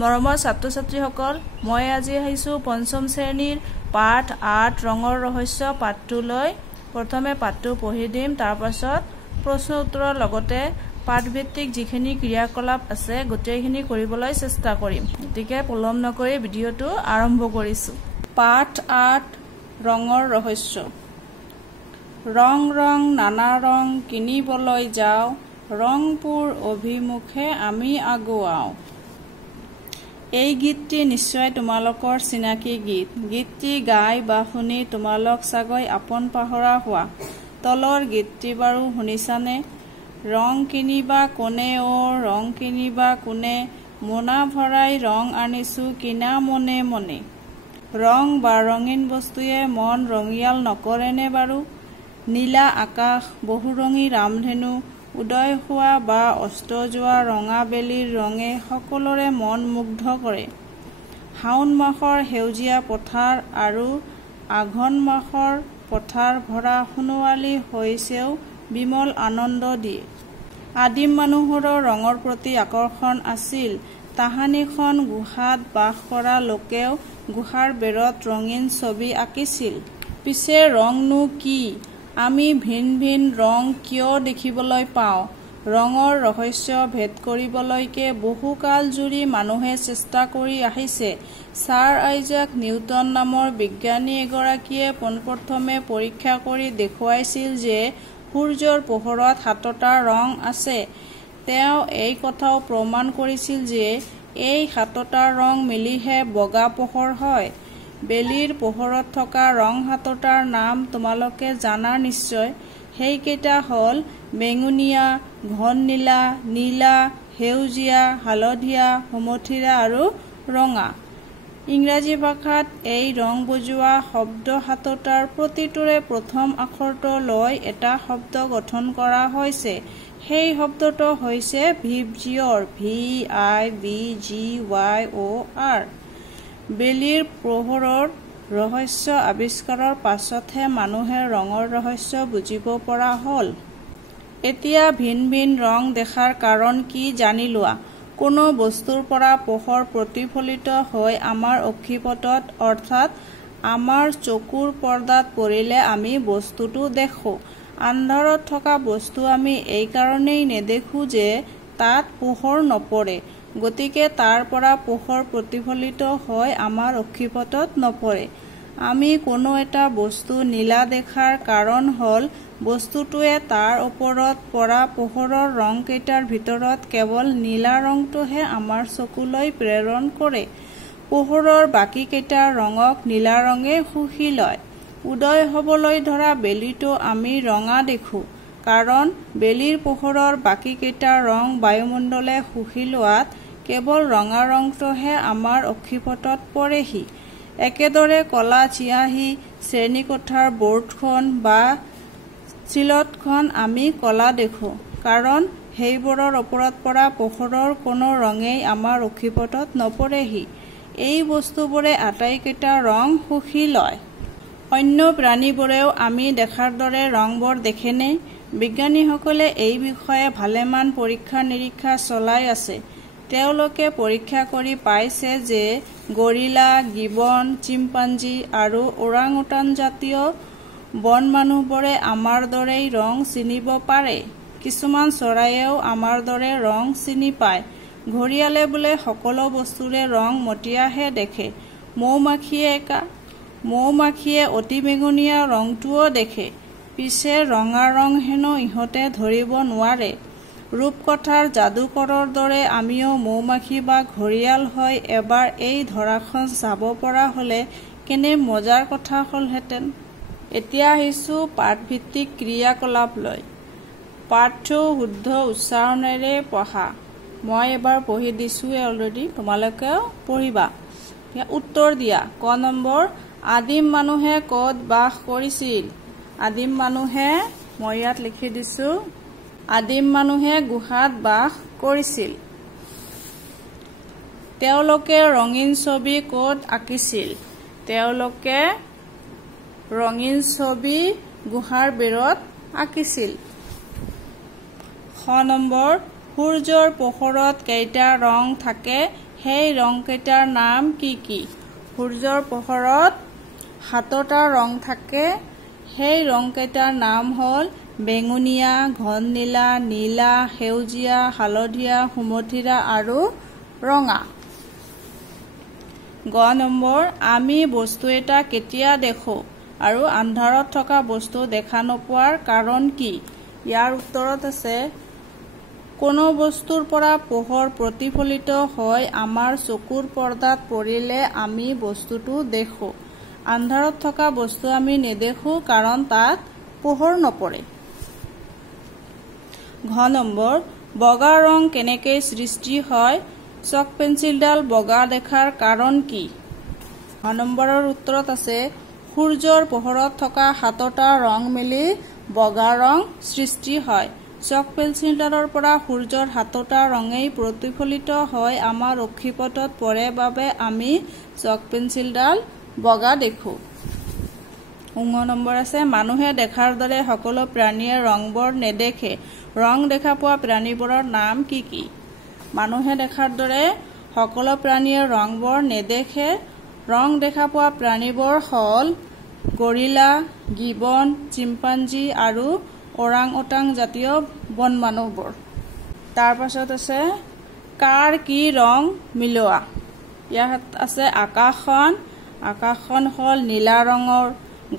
মৰমৰ ছাত্ৰ-ছাত্ৰীসকল, মই আজি আহিছোঁ পঞ্চম শ্ৰেণীৰ পাঠ ৮ ৰঙৰ ৰহস্য পাঠটোলৈ। প্ৰথমে পাঠটো পঢ়ি দিম, তাৰ পাছত প্ৰশ্ন উত্তৰৰ লগতে পাঠভিত্তিক যিখিনি ক্ৰিয়াকলাপ আছে গোটেইখিনি কৰিবলৈ চেষ্টা কৰিম। গতিকে পলম নকৰি ভিডিঅ'টো আৰম্ভ কৰিছোঁ। পাঠ ৮ ৰঙৰ ৰহস্য। ৰং ৰং নানা ৰং কিনিবলৈ যাওঁ, ৰংপুৰ অভিমুখে আমি আগুৱাওঁ। এই গীতটি নিশ্চয় তোমালোকৰ চিনাকি গীত। গীতটি গাই বা শুনি তোমালোক চাগৈ আপোন পাহৰা হোৱা। তলৰ গীতটি বাৰু শুনিছানে? ৰং কিনিবা কোনে অ' ৰং কিনিবা কোনে, মোনা ভৰাই ৰং আনিছোঁ কিনা মনে মনে। ৰং বা ৰঙীন বস্তুৱে মন ৰঙিয়াল নকৰেনে বাৰু? নীলা আকাশ, বহুৰঙী ৰামধেনু, উদয় হোৱা বা অস্ত যোৱা ৰঙা বেলিৰ ৰঙে সকলোৰে মন মুগ্ধ কৰে। শাওণ মাহৰ সেউজীয়া পথাৰ আৰু আঘোণ মাহৰ পথাৰ ভৰা সোণোৱালী হৈছেও বিমল আনন্দ দিয়ে। আদিম মানুহৰো ৰঙৰ প্ৰতি আকৰ্ষণ আছিল। তাহানিখন গুহাত বাস কৰা লোকেও গুহাৰ বেৰত ৰঙীন ছবি আঁকিছিল। পিছে ৰংনো কি? আমি ভিন ভিন ৰং কিয় দেখিবলৈ পাওঁ? ৰঙৰ ৰহস্য ভেদ কৰিবলৈকে বহুকাল জুৰি মানুহে চেষ্টা কৰি আহিছে। ছাৰ আইজাক নিউটন নামৰ বিজ্ঞানী এগৰাকীয়ে পোনপ্ৰথমে পৰীক্ষা কৰি দেখুৱাইছিল যে সূৰ্যৰ পোহৰত ৭টা ৰং আছে। তেওঁ এই কথাও প্ৰমাণ কৰিছিল যে এই ৭টা ৰং মিলিহে বগা পোহৰ হয়। বেলিৰ পোহৰত থকা ৰং ৭টাৰ নাম তোমালোকে জানা নিশ্চয়। সেইকেইটা হ'ল বেঙুনীয়া, ঘন নীলা, নীলা, সেউজীয়া, হালধীয়া, সুমথিৰা আৰু ৰঙা। ইংৰাজী ভাষাত এই ৰং বুজোৱা শব্দ ৭টাৰ প্ৰতিটোৰে প্ৰথম আখৰটো লৈ এটা শব্দ গঠন কৰা হৈছে। সেই শব্দটো হৈছে ভিবজিয়ৰ, VIBGYOR। বেলিৰ পোহৰৰ ৰহস্য আৱিষ্কাৰৰ পাছতহে মানুহে ৰঙৰ ৰহস্য বুজিব পৰা হ'ল। এতিয়া ভিন ভিন ৰং দেখাৰ কাৰণ কি জানি লোৱা। কোনো বস্তুৰ পৰা পোহৰ প্ৰতিফলিত হৈ আমাৰ অক্ষিপটত অৰ্থাৎ আমাৰ চকুৰ পৰ্দাত পৰিলে আমি বস্তুটো দেখোঁ। আন্ধাৰত থকা বস্তু আমি এই কাৰণেই নেদেখোঁ যে তাত পোহৰ নপৰে, গতিকে তাৰ পৰা পোহৰ প্ৰতিফলিত হৈ আমাৰ অক্ষিপটত নপৰে। আমি কোনো এটা বস্তু নীলা দেখাৰ কাৰণ হ'ল বস্তুটোৱে তাৰ ওপৰত পৰা পোহৰৰ ৰংকেইটাৰ ভিতৰত কেৱল নীলা ৰংটোহে আমাৰ চকুলৈ প্ৰেৰণ কৰে। পোহৰৰ বাকীকেইটা ৰঙক নীলা ৰঙে শুহি লয়। উদয় হ'বলৈ ধৰা বেলিটো আমি ৰঙা দেখোঁ, কাৰণ বেলিৰ পোহৰৰ বাকীকেইটা ৰং বায়ুমণ্ডলে শুহি লোৱাত কেৱল ৰঙা ৰংটোহে আমাৰ অক্ষিপটত পৰেহি। একেদৰে কলা চিয়াহী, শ্ৰেণীকোঠাৰ বৰ্ডখন বা চিলটখন আমি কলা দেখোঁ, কাৰণ সেইবোৰৰ ওপৰত পৰা পোহৰৰ কোনো ৰঙেই আমাৰ অক্ষিপটত নপৰেহি। এই বস্তুবোৰে আটাইকেইটা ৰং শুহি লয়। অন্য প্ৰাণীবোৰেও আমি দেখাৰ দৰে ৰংবোৰ দেখেনে? বিজ্ঞানীসকলে এই বিষয়ে ভালেমান পৰীক্ষা নিৰীক্ষা চলাই আছে। তেওঁলোকে পৰীক্ষা কৰি পাইছে যে গৰিলা, গিবন, চিম্পাঞ্জী আৰু ওৰাংউটান জাতীয় বন মানুহবোৰে আমাৰ দৰেই ৰং চিনিব পাৰে। কিছুমান চৰাইয়েও আমাৰ দৰে ৰং চিনি পায়। ঘৰিয়ালে বোলে সকলো বস্তুৰে ৰং মটিয়াহে দেখে। মৌমাখিয়ে অতি বেঙুনীয়া ৰংটোও দেখে। পিছে ৰঙা ৰং হেনো ইহঁতে ধৰিব নোৱাৰে। ৰূপকথাৰ যাদুকৰৰ দৰে আমিও মৌমাখি বা ঘৰিয়াল হৈ এবাৰ এই ধৰাখন চাব পৰা হ'লে কেনে মজাৰ কথা হ'লহেঁতেন। এতিয়া আহিছোঁ পাঠভিত্তিক ক্ৰিয়াকলাপলৈ। পাঠটো শুদ্ধ উচ্চাৰণেৰে পঢ়া। মই এবাৰ পঢ়ি দিছোঁৱে অলৰেডি, তোমালোকেও পঢ়িবা। উত্তৰ দিয়া। ক নম্বৰ, আদিম মানুহে ক'ত বাস কৰিছিল? আদিম মানুহে, মই ইয়াত লিখি দিছোঁ, আদিম মানুহে গুহাত বাস কৰিছিল। তেওঁলোকে ৰঙীন ছবি ক'ত আঁকিছিল? তেওঁলোকে ৰঙীন ছবি গুহাৰ বেৰত আঁকিছিল। খ নম্বৰ, সূৰ্যৰ পোহৰত কেইটা ৰং থাকে সেই ৰংকেইটাৰ নাম কি কি? সূৰ্যৰ পোহৰত 7টা ৰং থাকে। সেই ৰংকেইটাৰ নাম হ'ল বেঙুনীয়া, ঘন নীলা, নীলা, সেউজীয়া, হালধীয়া, সুমথিৰা আৰু ৰঙা। গ নম্বৰ, আমি বস্তু এটা কেতিয়া দেখো আৰু আন্ধাৰত থকা বস্তু দেখা নোপোৱাৰ কাৰণ কি? ইয়াৰ উত্তৰত আছে কোনো বস্তুৰ পৰা পোহৰ প্ৰতিফলিত হৈ আমাৰ চকুৰ পৰ্দাত পৰিলে আমি বস্তুটো দেখো। আন্ধাৰত থকা বস্তু আমি নেদেখো কাৰণ তাত পোহৰ নপৰে। ঘ নম্বৰ, বগা ৰং কেনেকৈ সৃষ্টি হয়? চক পেঞ্চিলডাল বগা দেখাৰ কাৰণ কি? ঘ নম্বৰৰ উত্তৰত আছে সূৰ্যৰ পোহৰত থকা 7টা ৰং মিলি বগা ৰং সৃষ্টি হয়। চক পেঞ্চিলডালৰ পৰা সূৰ্যৰ 7টা ৰঙেই প্ৰতিফলিত হৈ আমাৰ অক্ষিপটত পৰে বাবে আমি চক পেঞ্চিলডাল বগা দেখো। ঙ নম্বৰ আছে মানুহে দেখাৰ দৰে সকলো প্ৰাণীয়ে ৰংবোৰ নেদেখে। ৰং দেখা পোৱা প্ৰাণীবোৰৰ নাম কি কি? মানুহে দেখাৰ দৰে সকলো প্ৰাণীয়ে ৰংবোৰ নেদেখে। ৰং দেখা পোৱা প্ৰাণীবোৰ হ'ল গৰিলা, গিবন, চিম্পাঞ্জী আৰু ওৰাং ওটাং জাতীয় বন মানুহবোৰ। তাৰ পাছত আছে কাৰ কি ৰং মিলোৱা? ইয়াত আছে আকাশখন হ'ল নীলা ৰঙৰ,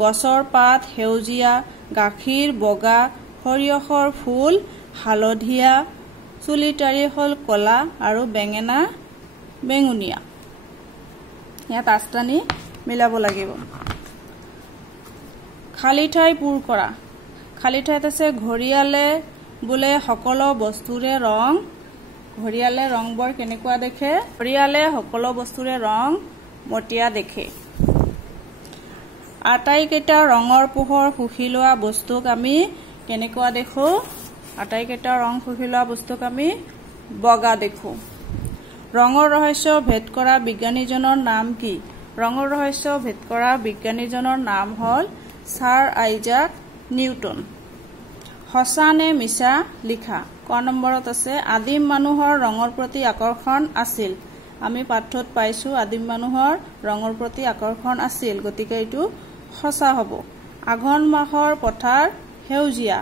গছৰ পাত সেউজীয়া, গাখীৰ বগা, সৰিয়হৰ ফুল হালধীয়া, চুলিৰ টাৰি হ'ল কলা আৰু বেঙেনা বেঙুনীয়া। ইয়াত আঠটানি মিলাব লাগিব। খালী ঠাই পূৰ কৰা। খালী ঠাইত আছে ঘৰিয়ালে বোলে সকলো বস্তুৰে ৰং। ঘৰিয়ালে ৰংবোৰ কেনেকুৱা দেখে? ঘৰিয়ালে সকলো বস্তুৰে ৰং মটীয়া দেখে। আটাইকেইটা ৰঙৰ পোহৰ শুহি লোৱা বস্তুক আমি কেনেকুৱা দেখো? আটাইকেইটা ৰং শুহি লোৱা বস্তুক আমি বগা দেখো। ৰঙৰ ৰহস্য ভেদ কৰা বিজ্ঞানীজনৰ নাম কি? ৰঙৰ ৰহস্য ভেদ কৰা বিজ্ঞানীজনৰ নাম হ'ল ছাৰ আইজাক নিউটন। সঁচা নে মিছা লিখা। ক নম্বৰত আছে আদিম মানুহৰ ৰঙৰ প্ৰতি আকৰ্ষণ আছিল। আমি পাঠ্যত পাইছো আদিম মানুহৰ ৰঙৰ প্ৰতি আকৰ্ষণ আছিল, গতিকে এইটো সঁচা হ'ব। আঘোণ মাহৰ পথাৰ সেউজীয়া।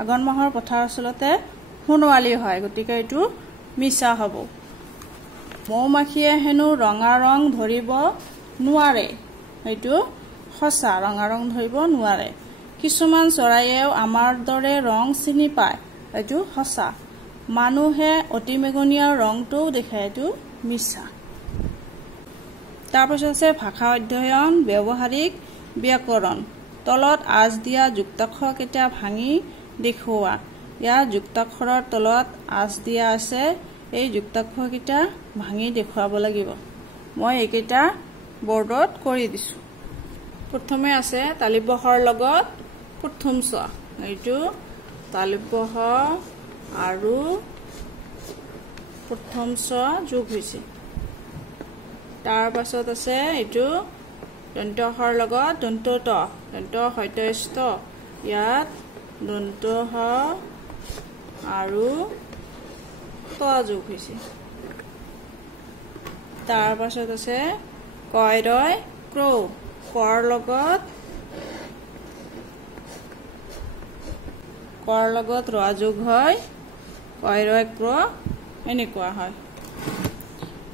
আঘোণ মাহৰ পথাৰ আচলতে সোণোৱালী হয়, গতিকে এইটো মিছা হ'ব। মৌ-মাখিয়ে হেনো ৰঙা ৰং ধৰিব নোৱাৰে। এইটো সঁচা, ৰঙা ৰং ধৰিব নোৱাৰে। কিছুমান চৰাইয়েও আমাৰ দৰে ৰং চিনি পায়। এইটো সঁচা। মানুহে অতিবেঙুনীয়া ৰংটোও দেখে, এইটো মিছা। তাৰপিছত আছে ভাষা অধ্যয়ন ব্যৱহাৰিক ব্যাকৰণ। তলত আঁচ দিয়া যুক্তাক্ষৰ কেইটা ভাঙি দেখুওৱা। ইয়াত যুক্তাক্ষৰৰ তলত আঁচ দিয়া আছে, এই যুক্তাক্ষৰ কেইটা ভাঙি দেখুৱাব লাগিব। মই এইকেইটা বৰ্ডত কৰি দিছো। প্ৰথমে আছে তালিবহৰ লগত প্ৰথম চ। এইটো তালিবহ আৰু প্ৰথম চ যোগ হৈছে। তাৰ পাছত আছে এইটো দন্তহৰ লগত দন্ত ত, দন্ত হত্যস্ত। ইয়াত দন্ত হ আৰু ত যোগ হৈছে। তাৰ পাছত আছে কয় ৰয় ক্ৰৌ। কৰ লগত ৰ যোগ হয়, কয় ৰয় ক্ৰ এনেকুৱা হয়।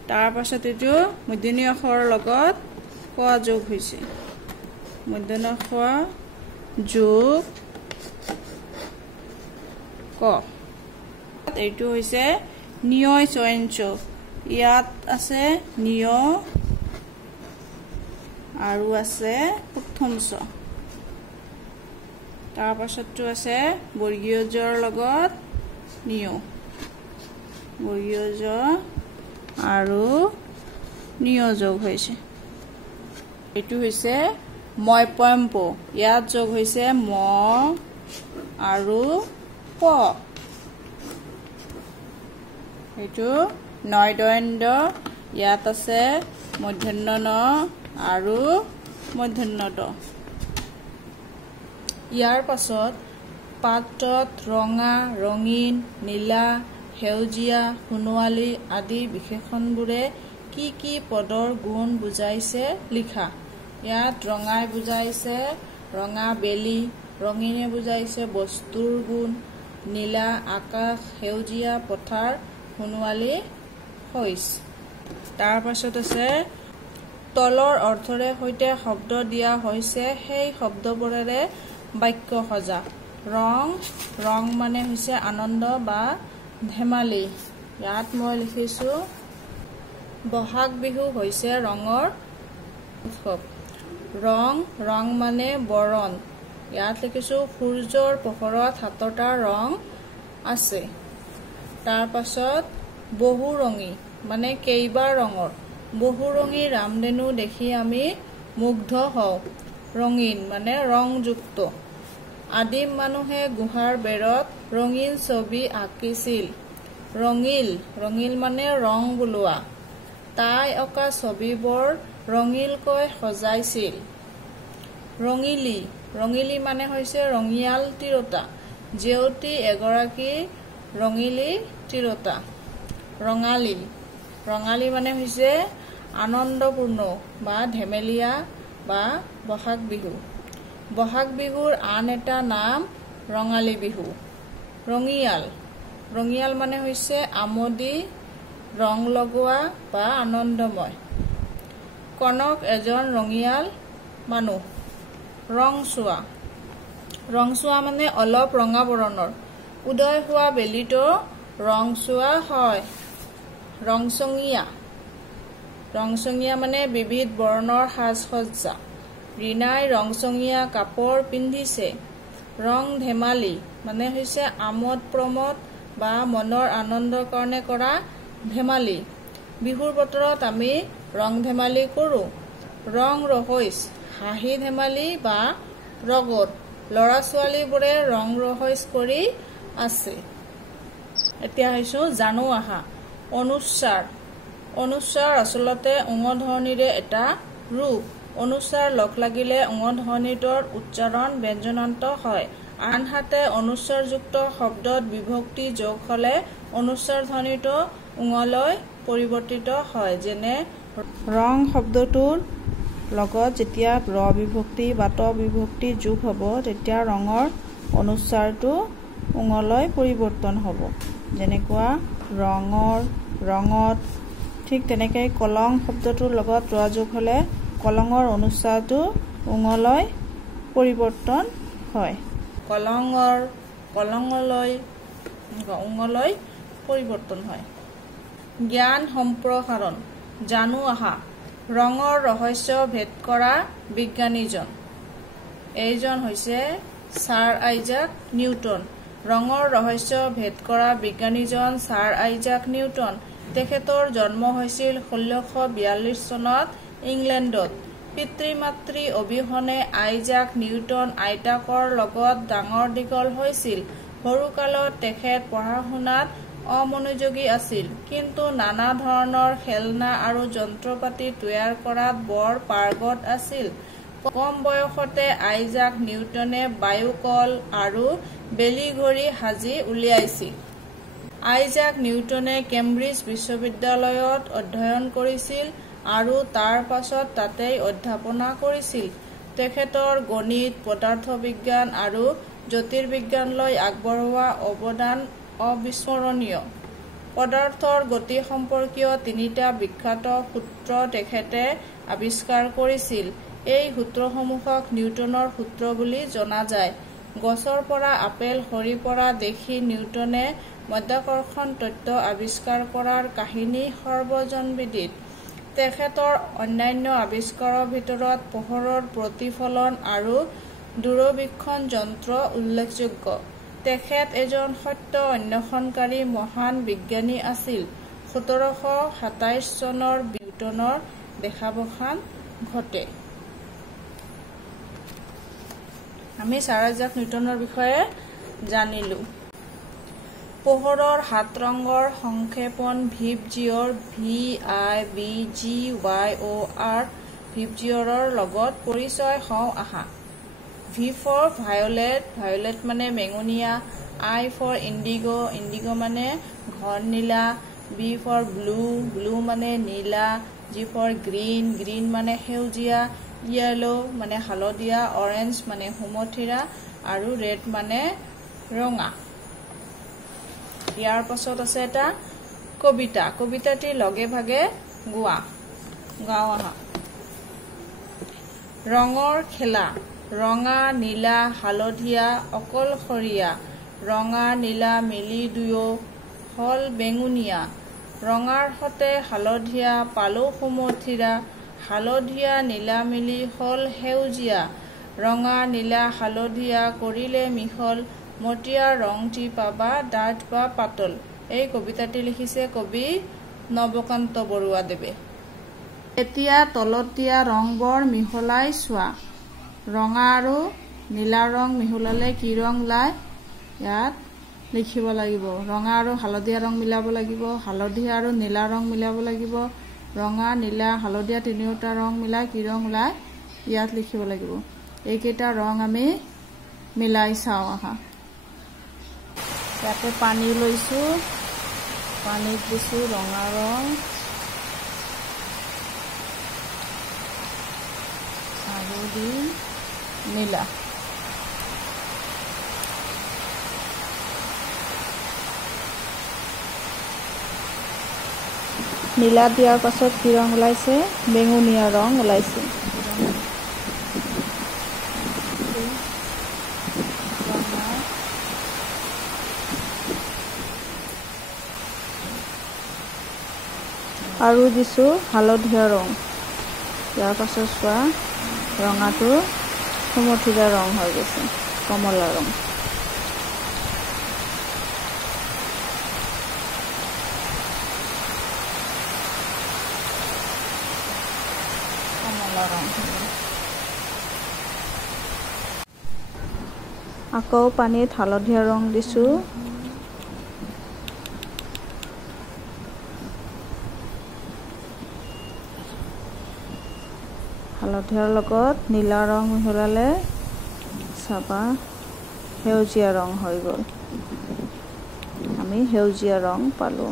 তাৰ পাছত এইটো মূৰ্ধন্য ষৰ লগত ক যোগ হৈছে। মূৰ্ধন্য ষ যোগ ক। এইটো হৈছে নিয় চয়ঞ্চ। ইয়াত আছে নিয় আৰু আছে প্ৰথম চ। তাৰ পাছতটো আছে বৰ্গীয় জৰ লগত নিয়। বৰ্গীয় জ আৰু নিয় যোগ হৈছে। এইটো হৈছে মই পম্প। ইয়াত যোগ হৈছে ম আৰু প। এইটো নয় দণ্ড। ইয়াত আছে মূৰ্ধন্য ন আৰু মূৰ্ধন্য দ। ইয়াৰ পাছত পাত্ৰত ৰঙা, ৰঙীন, নীলা, সেউজীয়া, সোণোৱালী আদি বিশেষণবোৰে কি পদৰ গুণ বুজাইছে লিখা। ইয়াত ৰঙাই বুজাইছে ৰঙা বেলি, ৰঙিনে বুজাইছে বস্তুৰ গুণ, নীলা আকাশ, সেউজীয়া পথাৰ, সোণোৱালী শইচ। তাৰ পাছত আছে তলৰ অৰ্থৰে সৈতে শব্দ দিয়া হৈছে, সেই শব্দবোৰেৰে বাক্য সজা। ৰং মানে হৈছে আনন্দ বা ধেমালি। ইয়াত মই লিখিছো বহাগ বিহু হৈছে ৰঙৰ উৎসৱ। ৰং মানে বৰণ। ইয়াত লিখিছো সূৰ্যৰ পোহৰত সাতটা ৰং আছে। তাৰ পাছত বহুৰঙী মানে কেইবা ৰঙৰ। বহুৰঙী ৰামধেনু দেখি আমি মুগ্ধ হওঁ। ৰঙীন মানে ৰংযুক্ত। আদিম মানুহে গুহাৰ বেৰত ৰঙীন ছবি আঁকিছিল। ৰঙিল মানে ৰং বুলোৱা। তাই অঁকা ছবিবোৰ ৰঙিলকৈ সজাইছিল। ৰঙিলী মানে হৈছে ৰঙিয়াল তিৰোতা। জেউতী এগৰাকী ৰঙিলী তিৰোতা। ৰঙালী মানে হৈছে আনন্দপূৰ্ণ বা ধেমেলীয়া বা বহাগ বিহু। বহাগ বিহুৰ আন এটা নাম ৰঙালী বিহু। ৰঙিয়াল মানে হৈছে আমোদি, ৰং লগোৱা বা আনন্দময়। কনক এজন ৰঙিয়াল মানুহ। ৰংচোৱা মানে অলপ ৰঙা বৰণৰ। উদয় হোৱা বেলিটো ৰংচোৱা হয়। ৰংচঙীয়া মানে বিবিধ বৰ্ণৰ সাজ-সজ্জা। ৰীণাই ৰংচঙীয়া কাপোৰ পিন্ধিছে। ৰং ধেমালি মানে হৈছে আমোদ প্ৰমোদ বা মনৰ আনন্দৰ কাৰণে কৰা ধেমালি। বিহুৰ বতৰত আমি ৰং ধেমালি কৰো। ৰং ৰহইচ হাঁহি ধেমালি বা ৰগত ল'ৰা ছোৱালীবোৰে ৰং ৰহইচ কৰি আছে। এতিয়া হৈছো জানো আহা। অনুস্বাৰ আচলতে ঙধ্বনিৰে এটা ৰূপ। অনুস্বাৰ লগ লাগিলে ঙধ্বনিটোৰ উচ্চাৰণ ব্যঞ্জনান্ত হয়। আনহাতে অনুস্বাৰযুক্ত শব্দত বিভক্তি যোগ হলে অনুস্বাৰ ধ্বনিটো ঙলৈ পৰিৱৰ্তিত হয়। যেনে ৰং শব্দটোৰ লগত যেতিয়া ৰ বিভক্তি বা ত বিভক্তি যোগ হ'ব তেতিয়া ৰঙৰ অনুস্বাৰটো ঙলৈ পৰিৱৰ্তন হ'ব। যেনেকুৱা ৰঙৰ, ৰঙত। ঠিক তেনেকৈ কলং শব্দটোৰ লগত ৰ যোগ হ'লে কলঙৰ অনুস্বাৰটো ঙলৈ পৰিৱৰ্তন হয়। কলঙৰ, কলঙলৈ ঙলৈ পৰিৱৰ্তন হয়। জ্ঞান সম্প্ৰসাৰণ। জানো আহা। ৰঙৰ ৰহস্য ভেদ কৰা বিজ্ঞানীজন। এইজন হৈছে ছাৰ আইজাক নিউটন। ৰঙৰ ৰহস্য ভেদ কৰা বিজ্ঞানীজন ছাৰ আইজাক নিউটন। তেখেতৰ জন্ম হৈছিল 1642 চনত ইংলেণ্ডত। পিতৃ মাতৃ অবিহনে আইজাক নিউটন আইতাকৰ লগত ডাঙৰ দীঘল হৈছিল। সৰুকালত তেখেত পঢ়া শুনাত অমনোযোগী আছিল, কিন্তু নানা ধৰণৰ খেলনা আৰু যন্ত্ৰপাতি তৈয়াৰ কৰাত বৰ পাৰ্গত আছিল। কম বয়সতে আইজাক নিউটনে বায়ুকল আৰু বেলিঘড়ী সাজি উলিয়াইছিল। আইজাক নিউটনে কেম্ব্ৰিজ বিশ্ববিদ্যালয়ত অধ্যয়ন কৰিছিল আৰু তাৰ পাছত তাতেই অধ্যাপনা কৰিছিল। তেখেতৰ গণিত, পদাৰ্থ বিজ্ঞান আৰু জ্যোতিৰ্বিজ্ঞানলৈ আগবঢ়োৱা অৱদান অবিস্মৰণীয়। পদাৰ্থৰ গতি সম্পৰ্কীয় 3টা বিখ্যাত সূত্ৰ তেখেতে আৱিষ্কাৰ কৰিছিল। এই সূত্ৰসমূহক নিউটনৰ সূত্ৰ বুলি জনা যায়। গছৰ পৰা আপেল সৰি পৰা দেখি নিউটনে মধ্যাকৰ্ষণ তত্ত্ব আৱিষ্কাৰ কৰাৰ কাহিনী সৰ্বজনবিদিত। তেখেতৰ অন্যান্য আৱিষ্কাৰৰ ভিতৰত পোহৰৰ প্ৰতিফলন আৰু দূৰবীক্ষণ যন্ত্ৰ উল্লেখযোগ্য। তেখেত এজন সত্য অন্বেষণকাৰী মহান বিজ্ঞানী আছিল। 1727 চনৰ নিউটনৰ দেহাৱসান ঘটে। আমি ছাৰ আইজাক নিউটনৰ বিষয়ে জানিলো। পোহৰৰ 7 ৰঙৰ সংক্ষেপণ ভিবজিঅ'ৰ VIBGYOR ভিবজিঅ'ৰৰ লগত পৰিচয় হওঁ আহা। V ফৰ ভায়োলেট, ভায়োলেট মানে বেঙুনীয়া। I ফৰ ইণ্ডিগো, ইণ্ডিগো মানে ঘন নীলা। B for blue, blue মানে নীলা, G for green, green মানে সেউজীয়া, yellow মানে হালধীয়া, orange মানে সুমথিৰা আৰু red মানে ৰঙা। ইয়াৰ পাছত আছে এটা কবিতা, কবিতাটি লগে ভাগে গাও আহা। ৰঙৰ খেলা, ৰঙা নীলা হালধীয়া অকলশৰীয়া, ৰঙা নীলা মিলি দুয়ো হল বেঙুনীয়া, ৰঙাৰ সতে হালধীয়া পালো সুমথিৰা, হালধীয়া নীলা মিলি হল সেউজীয়া, ৰঙা নীলা হালধীয়া কৰিলে মিহল, মটীয়া ৰংটি পাবা ডাঠ বা পাতল। এই কবিতাটি লিখিছে কবি নৱকান্ত বৰুৱাদেৱে। এতিয়া তলত দিয়া ৰংবোৰ মিহলাই চোৱা। ৰঙা আৰু নীলা ৰং মিহলালে কি ৰং ওলায়? ইয়াত লিখিব লাগিব। ৰঙা আৰু হালধীয়া ৰং মিলাব লাগিব, হালধীয়া আৰু নীলা ৰং মিলাব লাগিব, ৰঙা নীলা হালধীয়া তিনিওটা ৰং মিলাই কি ৰং ওলায় ইয়াত লিখিব লাগিব। এইকেইটা ৰং আমি মিলাই চাওঁ আহা। ইয়াতে পানী লৈছো, পানীত দিছো ৰঙা ৰং আৰু দিম নীলা। নীলা দিয়াৰ পাছত কি ৰং ওলাইছে? বেঙুনীয়া ৰং ওলাইছে। আৰু দিছো হালধীয়া ৰং। ইয়াৰ পাছত চোৱা ৰঙাটো সুমথিৰা ৰং হৈ গৈছে, কমলা ৰং। আকৌ পানীত হালধীয়া ৰং দিছো, হালধীয়াৰ লগত নীলা ৰং মিহলালে চাবা সেউজীয়া ৰং হৈ গ'ল। আমি সেউজীয়া ৰং পালো।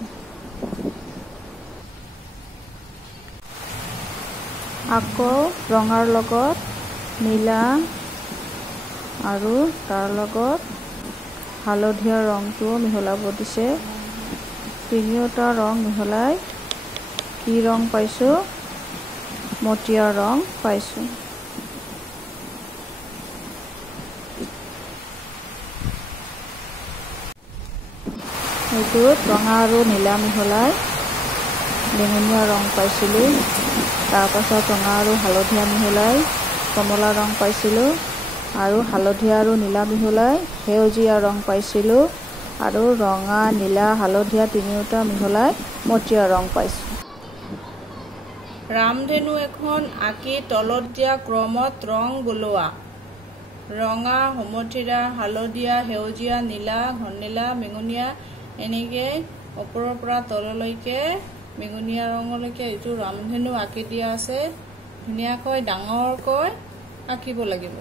আকৌ ৰঙাৰ লগত নীলা আৰু তাৰ লগত হালধীয়া ৰংটোও মিহলাব দিছে। তিনিওটা ৰং মিহলাই কি ৰং পাইছো? মটীয়া ৰং পাইছো। এইটোত ৰঙা আৰু নীলা মিহলাই বেঙুনীয়া ৰং পাইছিলোঁ। তাৰপাছত ৰঙা আৰু হালধীয়া মিহলাই কমলা ৰং পাইছিলোঁ, আৰু হালধীয়া আৰু নীলা মিহলাই সেউজীয়া ৰং পাইছিলোঁ, আৰু ৰঙা নীলা হালধীয়া তিনিওটা মিহলাই মটীয়া ৰং পাইছোঁ। ৰামধেনু এখন আঁকি তলত দিয়া ক্ৰমত ৰং বোলোৱা। ৰঙা, সুমথিৰা, হালধীয়া, সেউজীয়া, নীলা, ঘননীলা, বেঙুনীয়া, এনেকৈ ওপৰৰ পৰা তললৈকে বেঙুনীয়া ৰঙলৈকে এইটো ৰামধেনু আঁকি দিয়া আছে। ধুনীয়াকৈ ডাঙৰকৈ আঁকিব লাগিব।